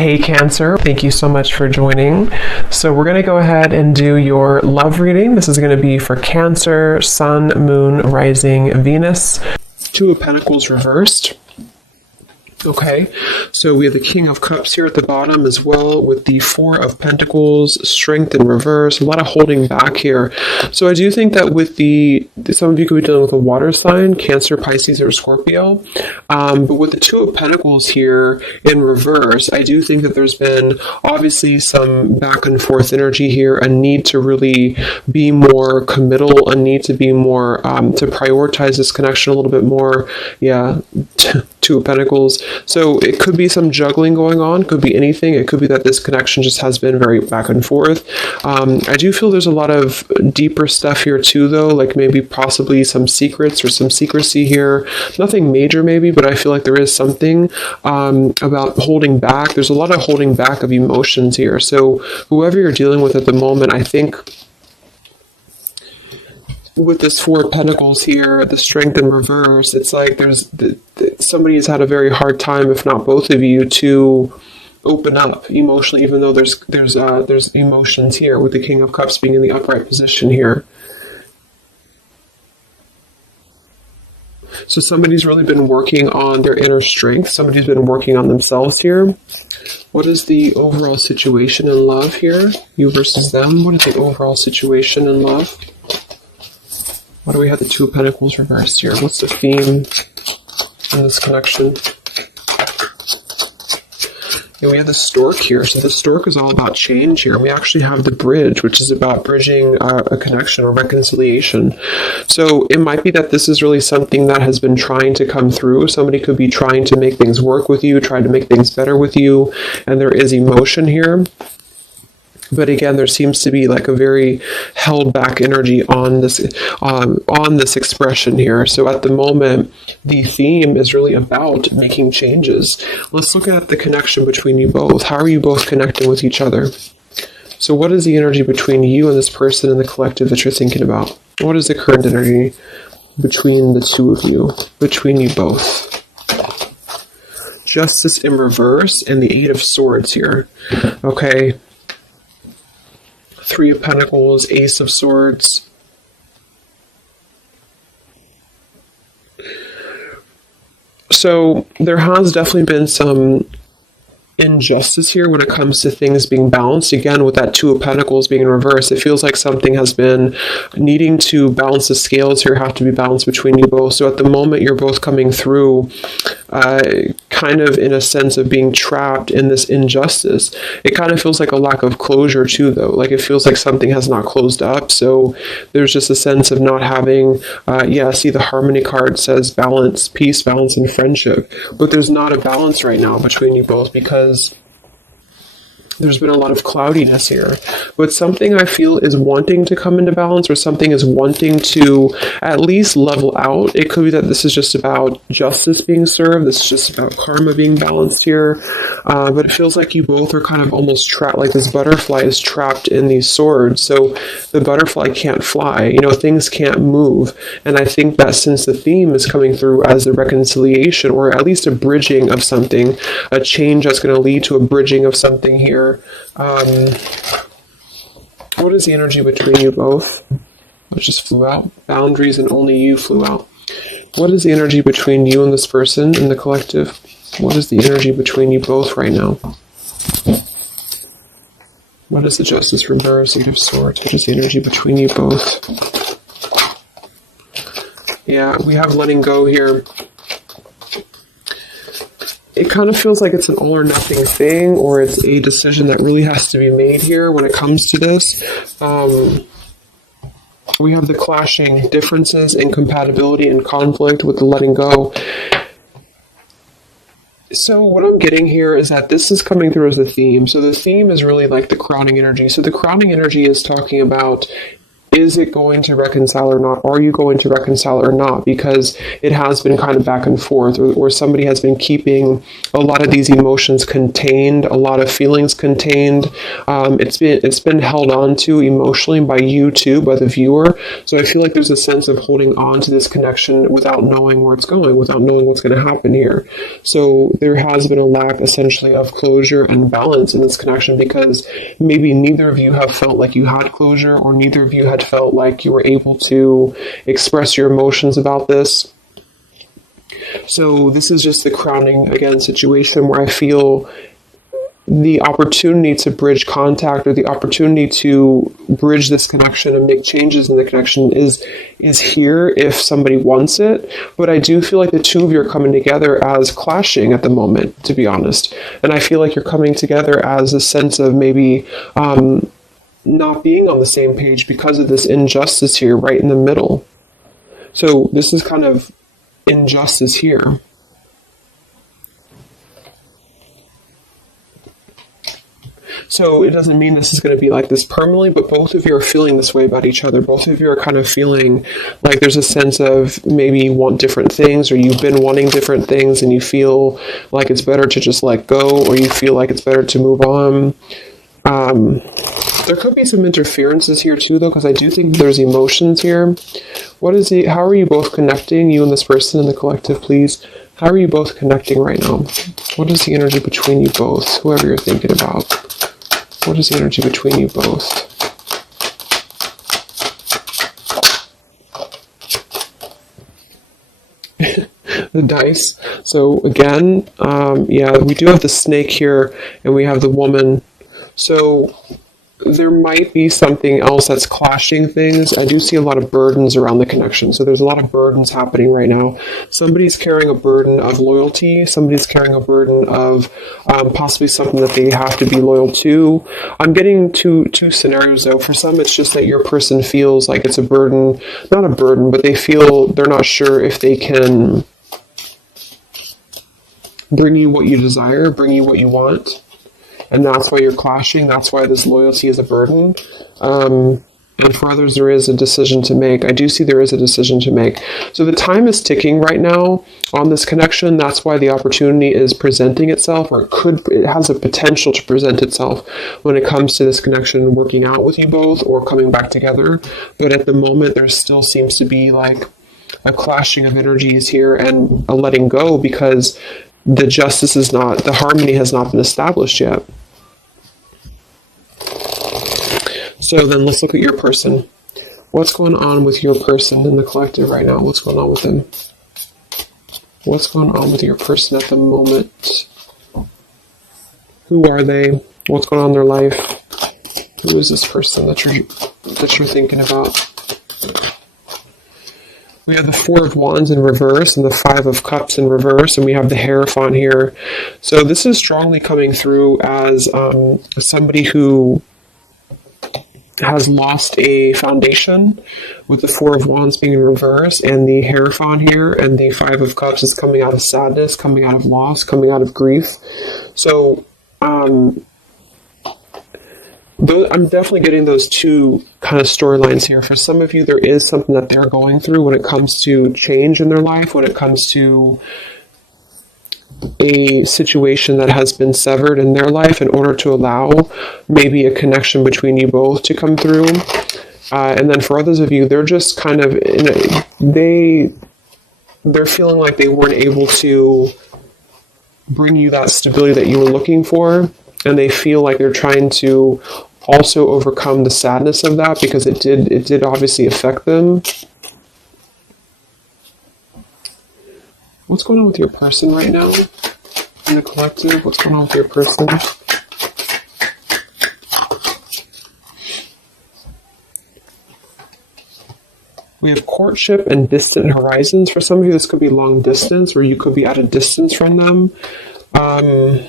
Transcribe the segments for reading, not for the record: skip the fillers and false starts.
Hey Cancer, thank you so much for joining. So we're going to go ahead and do your love reading. This is going to be for Cancer, Sun, Moon, Rising, Venus. Two of Pentacles reversed. Okay, so we have the King of Cups here at the bottom as well with the Four of Pentacles, Strength in reverse, a lot of holding back here. So I do think that with some of you could be dealing with a water sign, Cancer, Pisces, or Scorpio. But with the Two of Pentacles here in reverse, I do think that there's been obviously some back and forth energy here, a need to really be more committal, a need to be more, to prioritize this connection a little bit more. Yeah, Two of Pentacles. So it could be some juggling going on, could be anything. It could be that this connection just has been very back and forth. I do feel there's a lot of deeper stuff here too, though, like maybe possibly some secrets or some secrecy here. Nothing major maybe, but I feel like there is something about holding back. There's a lot of holding back of emotions here. So whoever you're dealing with at the moment, I think with this Four of Pentacles here, the Strength in reverse, it's like somebody has had a very hard time, if not both of you, to open up emotionally, even though there's emotions here with the King of Cups being in the upright position here. So somebody's really been working on their inner strength. Somebody's been working on themselves here. What is the overall situation in love here? You versus them. What is the overall situation in love? Why do we have the Two of Pentacles reversed here? What's the theme in this connection? Yeah, we have the Stork here. So the Stork is all about change here. We actually have the Bridge, which is about bridging a connection or reconciliation. So it might be that this is really something that has been trying to come through. Somebody could be trying to make things work with you, trying to make things better with you, and there is emotion here. But again, there seems to be like a very held back energy on this expression here. So at the moment, the theme is really about making changes. Let's look at the connection between you both. How are you both connecting with each other? So what is the energy between you and this person and the collective that you're thinking about? What is the current energy between the two of you, between you both? Justice in reverse and the Eight of Swords here. Okay. Three of Pentacles, Ace of Swords. So there has definitely been some injustice here when it comes to things being balanced. Again, with that Two of Pentacles being in reverse, it feels like something has been needing to balance. The scales here have to be balanced between you both. So at the moment, you're both coming through kind of in a sense of being trapped in this injustice. It kind of feels like a lack of closure too, though. Like it feels like something has not closed up. So there's just a sense of not having, see the Harmony card says balance, peace, balance, and friendship. But there's not a balance right now between you both because there's been a lot of cloudiness here. But something I feel is wanting to come into balance, or something is wanting to at least level out. It could be that this is just about justice being served. This is just about karma being balanced here. But it feels like you both are kind of almost trapped, like this butterfly is trapped in these swords. So the butterfly can't fly, things can't move. And I think that since the theme is coming through as a reconciliation, or at least a bridging of something, a change that's going to lead to a bridging of something here. What is the energy between you both? It just flew out. Boundaries and only you flew out. What is the energy between you and this person in the collective? What is the energy between you both right now? What is the Justice reverse? Eight of Swords. What is the energy between you both? Yeah, we have letting go here. It kind of feels like it's an all or nothing thing, or it's a decision that really has to be made here when it comes to this. We have the clashing differences, incompatibility, and conflict with the letting go. So what I'm getting here is that this is coming through as the theme. So the theme is really like the crowning energy. So the crowning energy is talking about is it going to reconcile or not? Are you going to reconcile or not? Because it has been kind of back and forth, or somebody has been keeping a lot of these emotions contained, a lot of feelings contained. It's been held on to emotionally by you too, by the viewer. So I feel like there's a sense of holding on to this connection without knowing where it's going, without knowing what's going to happen here. So there has been a lack essentially of closure and balance in this connection, because maybe neither of you have felt like you had closure, or neither of you had felt like you were able to express your emotions about this. So this is just the crowning, again, situation where I feel the opportunity to bridge contact, or the opportunity to bridge this connection and make changes in the connection is here if somebody wants it. But I do feel like the two of you are coming together as clashing at the moment, to be honest. And I feel like you're coming together as a sense of maybe not being on the same page because of this injustice here right in the middle. So this is kind of injustice here. So it doesn't mean this is going to be like this permanently, but both of you are feeling this way about each other. Both of you are kind of feeling like there's a sense of maybe you want different things, or you've been wanting different things, and you feel like it's better to just let go, or you feel like it's better to move on. There could be some interferences here too, though, because I do think there's emotions here. How are you both connecting, you and this person in the collective, please? How are you both connecting right now? What is the energy between you both, whoever you're thinking about? What is the energy between you both? The dice. So again, yeah, we do have the snake here, and we have the woman. So there might be something else that's clashing things. I do see a lot of burdens around the connection. So there's a lot of burdens happening right now. Somebody's carrying a burden of loyalty. Somebody's carrying a burden of possibly something that they have to be loyal to. I'm getting two scenarios, though. For some, it's just that your person feels like it's a burden. Not a burden, but they feel they're not sure if they can bring you what you desire, bring you what you want. And that's why you're clashing. That's why this loyalty is a burden. And for others, there is a decision to make. I do see there is a decision to make. So the time is ticking right now on this connection. That's why the opportunity is presenting itself, or it has a potential to present itself when it comes to this connection working out with you both or coming back together. But at the moment, there still seems to be like a clashing of energies here and a letting go, because the harmony has not been established yet. So then let's look at your person. What's going on with your person in the collective right now? What's going on with them? What's going on with your person at the moment? Who are they? What's going on in their life? Who is this person that you're thinking about? We have the Four of Wands in reverse and the Five of Cups in reverse, and we have the Hierophant here. So this is strongly coming through as somebody who has lost a foundation, with the Four of Wands being in reverse, and the Hierophant here, and the Five of Cups is coming out of sadness, coming out of loss, coming out of grief. So I'm definitely getting those two kind of storylines here. For some of you, there is something that they're going through when it comes to change in their life, when it comes to a situation that has been severed in their life in order to allow maybe a connection between you both to come through. And then for others of you, they're just kind of, they're feeling like they weren't able to bring you that stability that you were looking for. And they feel like they're trying to also overcome the sadness of that, because it did obviously affect them. What's going on with your person right now in the collective? What's going on with your person? We have courtship and distant horizons. For some of you, this could be long distance, or you could be at a distance from them. Let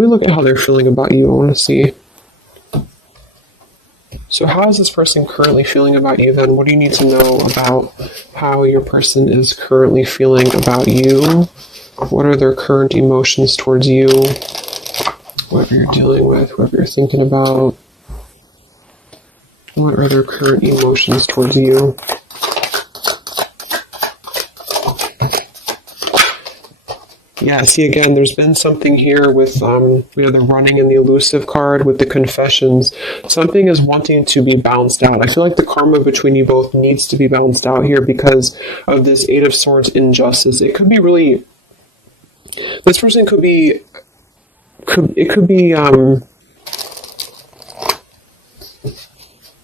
me look at how they're feeling about you. I want to see. So how is this person currently feeling about you then? What do you need to know about how your person is currently feeling about you? What are their current emotions towards you? Whoever you're dealing with, whoever you're thinking about. What are their current emotions towards you? Yeah, see, again, there's been something here with, the running and the elusive card with the confessions. Something is wanting to be balanced out. I feel like the karma between you both needs to be balanced out here because of this Eight of Swords injustice. It could be really, this person could be,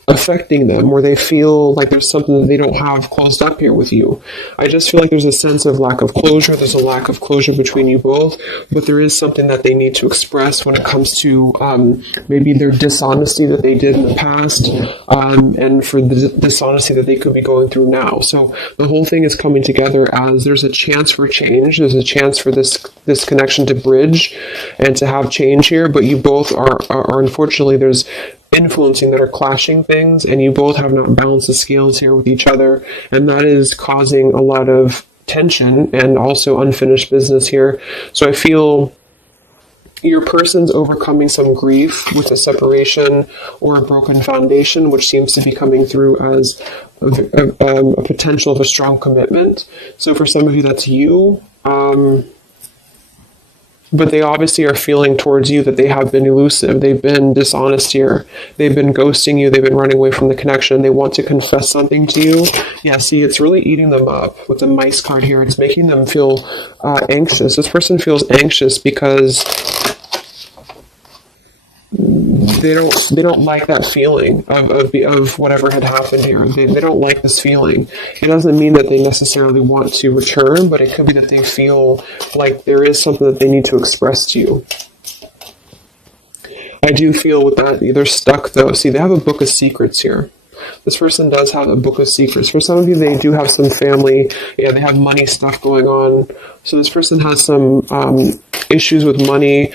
affecting them, where they feel like there's something that they don't have closed up here with you. I just feel like there's a sense of lack of closure. There's a lack of closure between you both, but there is something that they need to express when it comes to maybe their dishonesty that they did in the past, and for the dishonesty that they could be going through now. So the whole thing is coming together as there's a chance for change. There's a chance for this connection to bridge and to have change here, but you both are unfortunately, there's influencing that are clashing things, and you both have not balanced the scales here with each other, and that is causing a lot of tension and also unfinished business here. So I feel your person's overcoming some grief with a separation or a broken foundation, which seems to be coming through as a potential of a strong commitment. So for some of you, that's you. But they obviously are feeling towards you that they have been elusive. They've been dishonest here. They've been ghosting you. They've been running away from the connection. They want to confess something to you. Yeah, see, it's really eating them up. With the mice card here, it's making them feel anxious. This person feels anxious because they don't like that feeling of whatever had happened here. They don't like this feeling. It doesn't mean that they necessarily want to return, but it could be that they feel like there is something that they need to express to you. I do feel with that, they're stuck though. See, they have a book of secrets here. This person does have a book of secrets. For some of you, they do have some family, they have money stuff going on. So this person has some issues with money.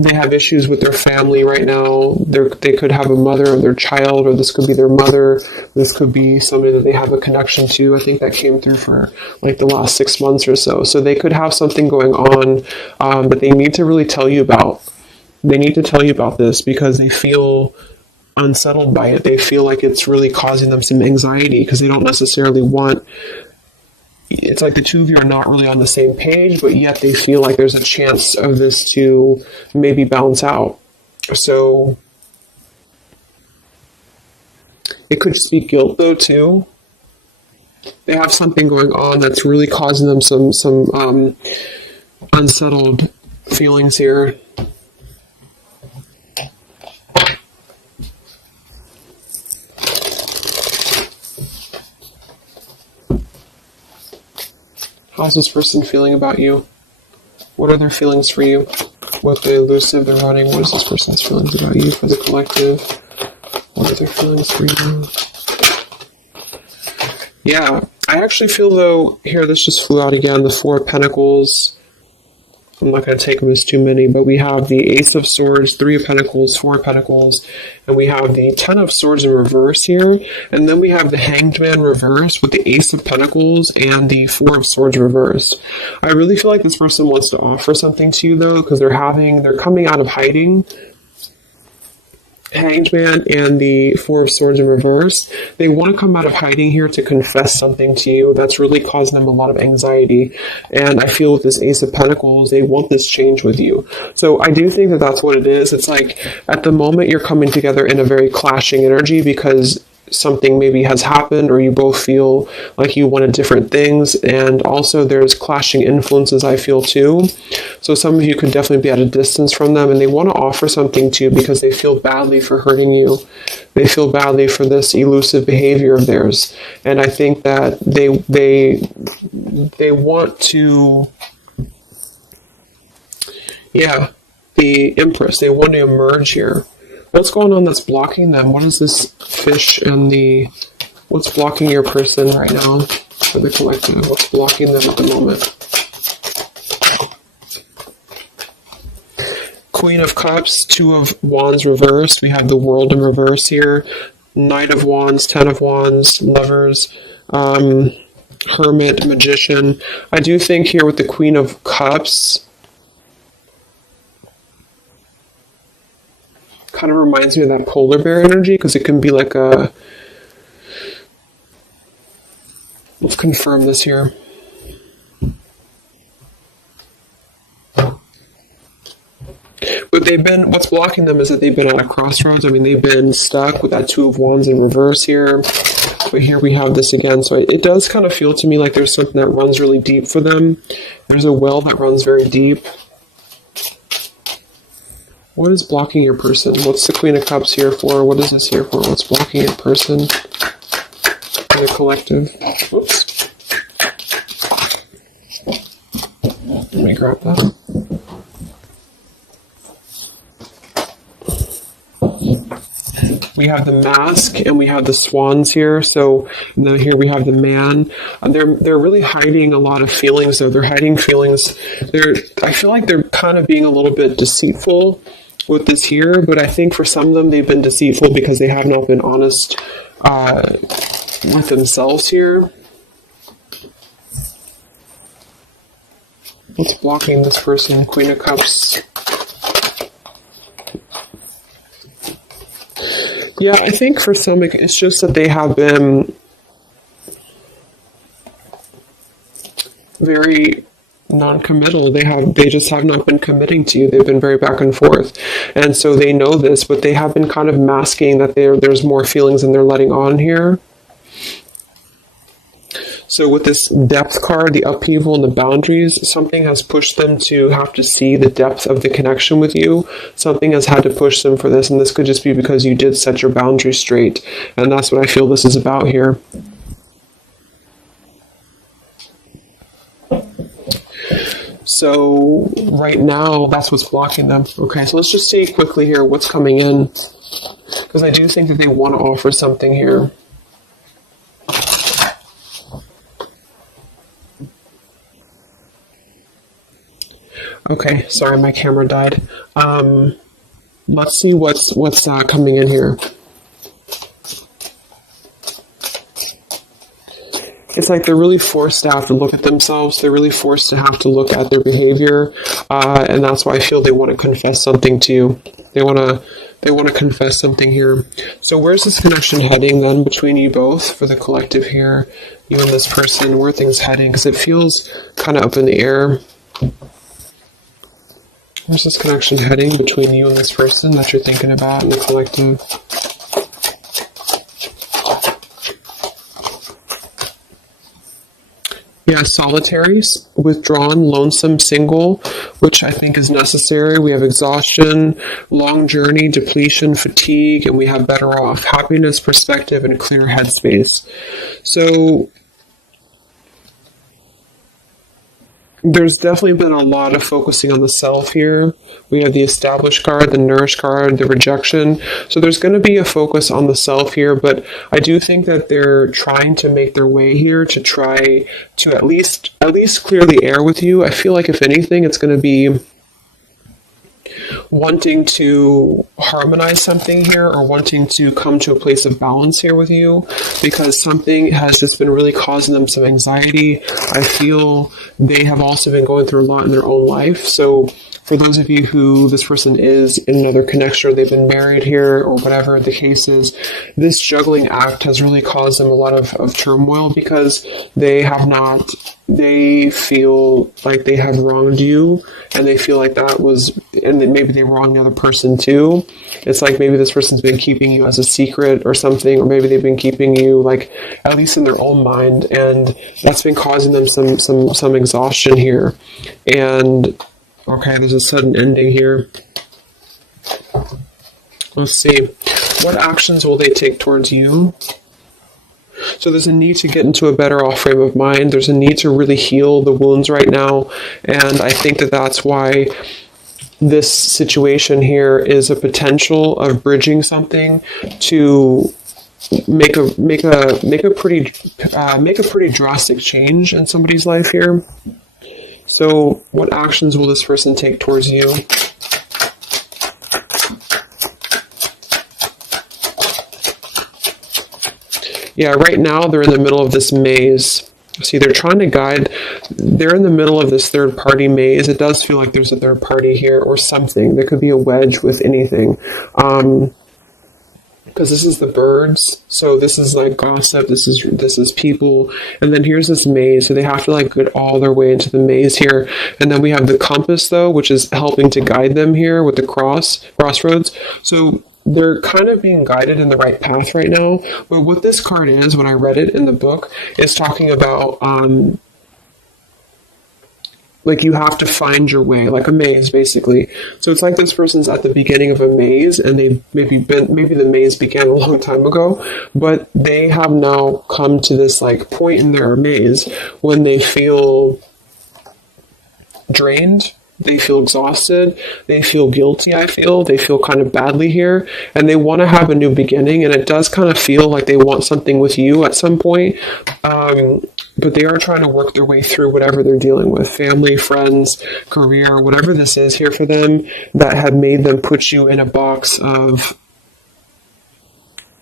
They have issues with their family right now. They could have a mother or their child, or this could be their mother. This could be somebody that they have a connection to. I think that came through for like the last 6 months or so. So they could have something going on that they need to really tell you about. They need to tell you about this because they feel unsettled by it. They feel like it's really causing them some anxiety because they don't necessarily want. It's like the two of you are not really on the same page, but yet they feel like there's a chance of this to maybe balance out. So it could just be guilt though too. They have something going on that's really causing them some unsettled feelings here. How's this person feeling about you? What are their feelings for you? What the elusive, they're running. What is this person's feelings about you for the collective? What are their feelings for you? Yeah, I actually feel though, here this just flew out again, the Four of Pentacles. I'm not going to take them as too many, but we have the Ace of Swords, Three of Pentacles, Four of Pentacles, and we have the Ten of Swords in reverse here, and then we have the Hanged Man reverse with the Ace of Pentacles and the Four of Swords reverse. I really feel like this person wants to offer something to you though, because they're coming out of hiding. Hanged Man and the Four of Swords in reverse. They want to come out of hiding here to confess something to you that's really causing them a lot of anxiety. And I feel with this Ace of Pentacles, they want this change with you. So I do think that that's what it is. It's like at the moment you're coming together in a very clashing energy because something maybe has happened or you both feel like you wanted different things, and also there's clashing influences I feel too. So some of you could definitely be at a distance from them and they want to offer something to you because they feel badly for hurting you. They feel badly for this elusive behavior of theirs, and I think that they want to, the Empress, they want to emerge here. What's going on that's blocking them? What is this fish and what's blocking your person right now for the collective? What's blocking them at the moment? Queen of Cups, Two of Wands reverse. We have the World in reverse here. Knight of Wands, Ten of Wands, Lovers, Hermit, Magician. I do think here with the Queen of Cups, kind of reminds me of that polar bear energy, because it can be like a... Let's confirm this here. But what's blocking them is that they've been at a crossroads. I mean, they've been stuck with that Two of Wands in reverse here. But here we have this again. So it does kind of feel to me like there's something that runs really deep for them. There's a well that runs very deep. What is blocking your person? What's the Queen of Cups here for? What is this here for? What's blocking your person in the collective? Oops. Let me grab that. We have the Mask and we have the Swans here. So now here we have the Man. They're really hiding a lot of feelings though. They're hiding feelings. I feel like they're kind of being a little bit deceitful with this here, but I think for some of them they've been deceitful because they have not been honest with themselves here. What's blocking this person? Queen of Cups. Yeah, I think for some it's just that they have been very non-committal. They just have not been committing to you. They've been very back and forth. And so they know this, but they have been kind of masking that there's more feelings than they're letting on here. So with this depth card, the upheaval and the boundaries, something has pushed them to have to see the depth of the connection with you. Something has had to push them for this, and this could just be because you did set your boundaries straight. And that's what I feel this is about here. So right now, that's what's blocking them. Okay, so let's just see quickly here what's coming in. Because I do think that they want to offer something here. Okay, sorry, my camera died. Let's see what's coming in here. It's like they're really forced to have to look at themselves. They're really forced to have to look at their behavior, and that's why I feel they want to confess something to you. They want to confess something here. So where's this connection heading then between you both for the collective here? You and this person, where are things heading? Because it feels kind of up in the air. Where's this connection heading between you and this person that you're thinking about in the collective? Yeah, solitary, withdrawn, lonesome, single, which I think is necessary. We have exhaustion, long journey, depletion, fatigue, and we have better off, happiness, perspective, and clear headspace. So there's definitely been a lot of focusing on the self here. We have the established card, the nourished card, the rejection. So there's going to be a focus on the self here, but I do think that they're trying to make their way here to try to at least clear the air with you. I feel like if anything, it's going to be wanting to harmonize something here or wanting to come to a place of balance here with you, because something has just been really causing them some anxiety. I feel they have also been going through a lot in their own life. So for those of you who this person is in another connection, or they've been married here, or whatever the case is, this juggling act has really caused them a lot of turmoil, because they feel like they have wronged you, and they feel like that was, and then maybe they wronged the other person too. It's like maybe this person's been keeping you as a secret or something, or maybe they've been keeping you, like, at least in their own mind, and that's been causing them some exhaustion here. And okay, there's a sudden ending here. Let's see. What actions will they take towards you? So there's a need to get into a better off frame of mind. There's a need to really heal the wounds right now. And I think that that's why this situation here is a potential of bridging something to make a pretty drastic change in somebody's life here. So what actions will this person take towards you? Yeah, right now they're in the middle of this maze. See, they're trying to guide. They're in the middle of this third party maze. It does feel like there's a third party here or something. There could be a wedge with anything. Because this is the birds, so this is like gossip, this is people, and then here's this maze, so they have to like get all their way into the maze here. And then we have the compass though, which is helping to guide them here with the crossroads. So they're kind of being guided in the right path right now. But what this card is, when I read it in the book, is talking about like you have to find your way, like a maze, basically. So it's like this person's at the beginning of a maze, and they've maybe the maze began a long time ago, but they have now come to this like point in their maze when they feel drained. They feel exhausted. They feel guilty, I feel. They feel kind of badly here. And they want to have a new beginning. And it does kind of feel like they want something with you at some point. But they are trying to work their way through whatever they're dealing with. Family, friends, career, whatever this is here for them that have made them put you in a box of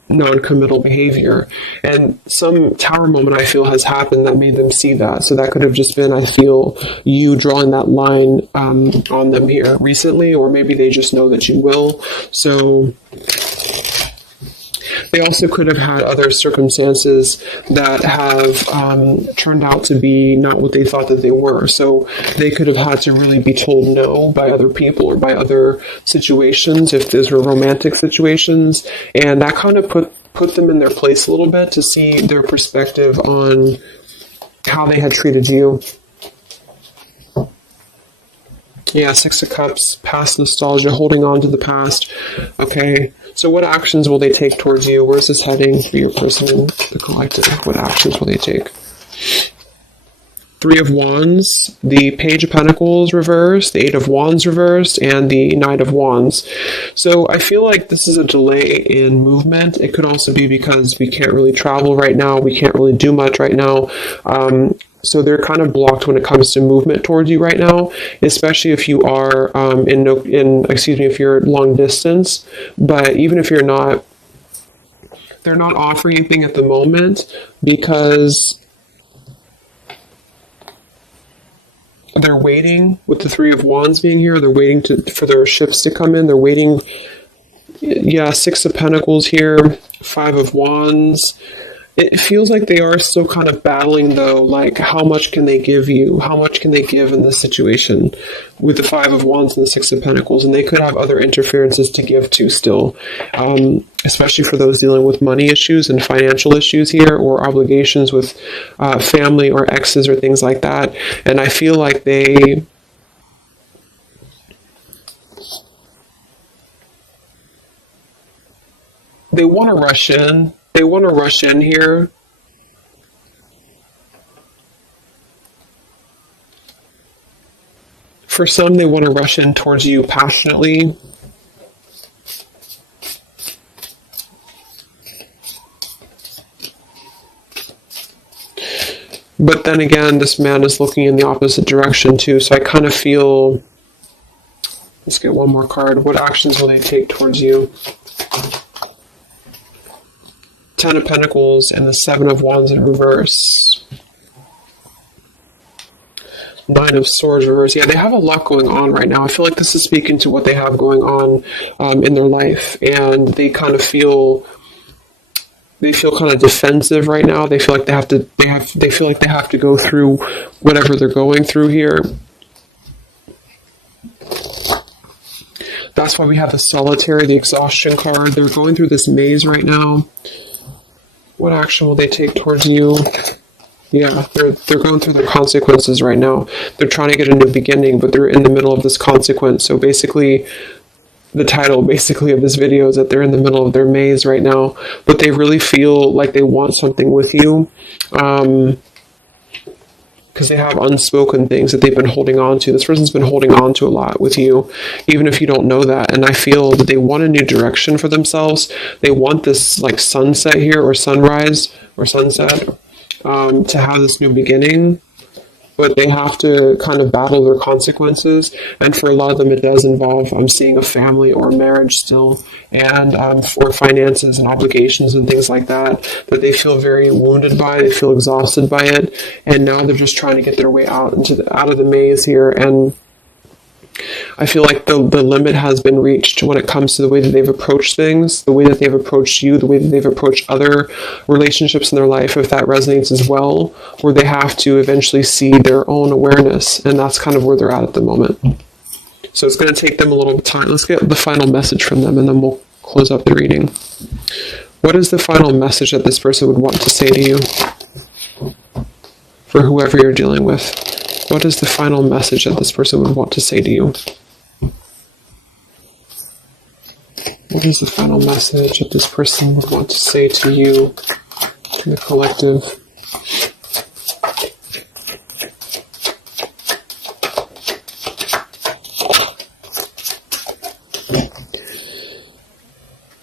non-committal behavior. And some tower moment I feel has happened that made them see that. So that could have just been, I feel, you drawing that line on them here recently, or maybe they just know that you will. So they also could have had other circumstances that have turned out to be not what they thought that they were. So they could have had to really be told no by other people or by other situations, if these were romantic situations. And that kind of put them in their place a little bit to see their perspective on how they had treated you. Yeah, Six of Cups, past nostalgia, holding on to the past. Okay, so what actions will they take towards you? Where's this heading for your person and the collective? What actions will they take? Three of Wands, the Page of Pentacles reversed, the Eight of Wands reversed, and the Knight of Wands. So I feel like this is a delay in movement. It could also be because we can't really travel right now. We can't really do much right now. So they're kind of blocked when it comes to movement towards you right now, especially if you are if you're long distance. But even if you're not, they're not offering anything at the moment because they're waiting. With the Three of Wands being here, they're waiting for their ships to come in. They're waiting. Yeah, Six of Pentacles here, Five of Wands. It feels like they are still kind of battling, though, like how much can they give you? How much can they give in this situation with the Five of Wands and the Six of Pentacles? And they could have other interferences to give to still, especially for those dealing with money issues and financial issues here, or obligations with family or exes or things like that. And I feel like they want to rush in. They want to rush in here. For some, they want to rush in towards you passionately. But then again, this man is looking in the opposite direction too. So I kind of feel... Let's get one more card. What actions will they take towards you? Ten of Pentacles and the Seven of Wands in reverse. Nine of Swords reverse. Yeah, they have a lot going on right now. I feel like this is speaking to what they have going on in their life, and they kind of feel kind of defensive right now. They feel like they feel like they have to go through whatever they're going through here. That's why we have the Solitary, the exhaustion card. They're going through this maze right now. What action will they take towards you? Yeah, they're going through the consequences right now. They're trying to get a new beginning, but they're in the middle of this consequence. So basically, the title of this video is that they're in the middle of their maze right now, but they really feel like they want something with you. Because they have unspoken things that they've been holding on to. This person's been holding on to a lot with you, even if you don't know that. And I feel that they want a new direction for themselves. They want this like sunset here, or sunrise, or sunset, to have this new beginning. but they have to kind of battle their consequences. And for a lot of them, it does involve seeing a family or marriage still, and or finances and obligations and things like that they feel very wounded by. They feel exhausted by it, and now they're just trying to get their way out of the maze here. And I feel like the limit has been reached when it comes to the way that they've approached things, the way that they've approached you, the way that they've approached other relationships in their life, if that resonates as well, where they have to eventually see their own awareness, and that's kind of where they're at the moment. So it's going to take them a little time. Let's get the final message from them, and then we'll close up the reading. What is the final message that this person would want to say to you? For whoever you're dealing with. What is the final message that this person would want to say to you? What is the final message that this person would want to say to you, to the collective?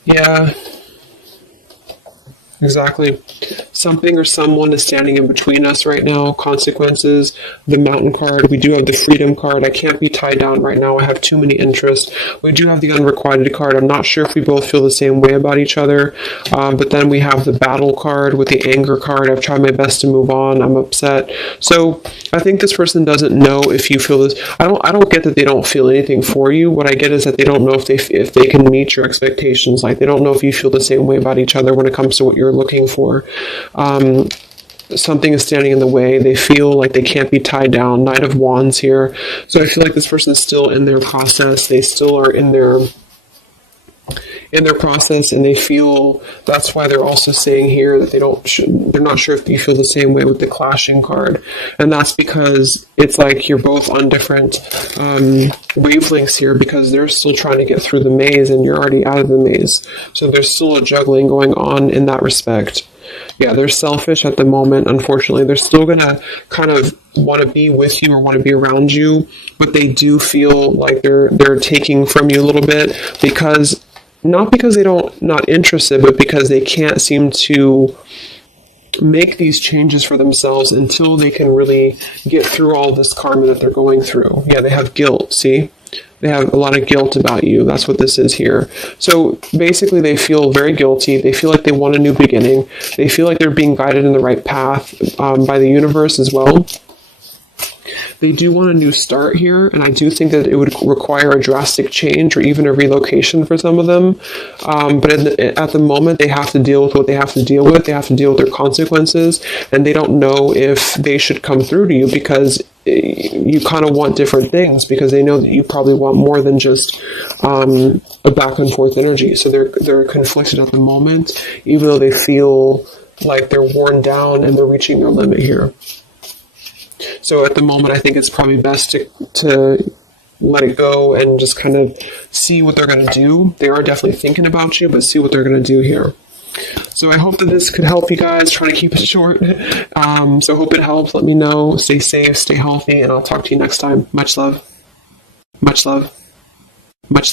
Yeah, exactly. Something or someone is standing in between us right now. Consequences. The Mountain card. We do have the Freedom card. I can't be tied down right now. I have too many interests. We do have the Unrequited card. I'm not sure if we both feel the same way about each other. But then we have the Battle card with the Anger card. I've tried my best to move on. I'm upset. So I think this person doesn't know if you feel this. I don't get that they don't feel anything for you. What I get is that they don't know if they can meet your expectations. Like, they don't know if you feel the same way about each other when it comes to what you're looking for. Something is standing in the way. They feel like they can't be tied down. Knight of Wands here. So I feel like this person is still in their process. They still are in their process, and they feel that's why they're also saying here that they're not sure if you feel the same way with the Clashing card. And that's because it's like you're both on different wavelengths here, because they're still trying to get through the maze and you're already out of the maze. So there's still a juggling going on in that respect. Yeah, they're selfish at the moment, unfortunately. They're still going to kind of want to be with you or want to be around you, but they do feel like they're taking from you a little bit, because not because they don't not interested, but because they can't seem to make these changes for themselves until they can really get through all this karma that they're going through. Yeah, they have guilt, see? They have a lot of guilt about you. That's what this is here. So basically they feel very guilty. They feel like they want a new beginning. They feel like they're being guided in the right path by the universe as well. They do want a new start here, and I do think that it would require a drastic change or even a relocation for some of them. But at the moment, they have to deal with what they have to deal with. They have to deal with their consequences, and they don't know if they should come through to you, because you kind of want different things, because they know that you probably want more than just a back and forth energy. So they're conflicted at the moment, even though they feel like they're worn down and they're reaching their limit here. So at the moment, I think it's probably best to let it go and just kind of see what they're going to do. They are definitely thinking about you, but see what they're going to do here. So I hope that this could help you guys. Trying to keep it short. So hope it helps. Let me know. Stay safe, stay healthy, and I'll talk to you next time. Much love. Much love. Much love.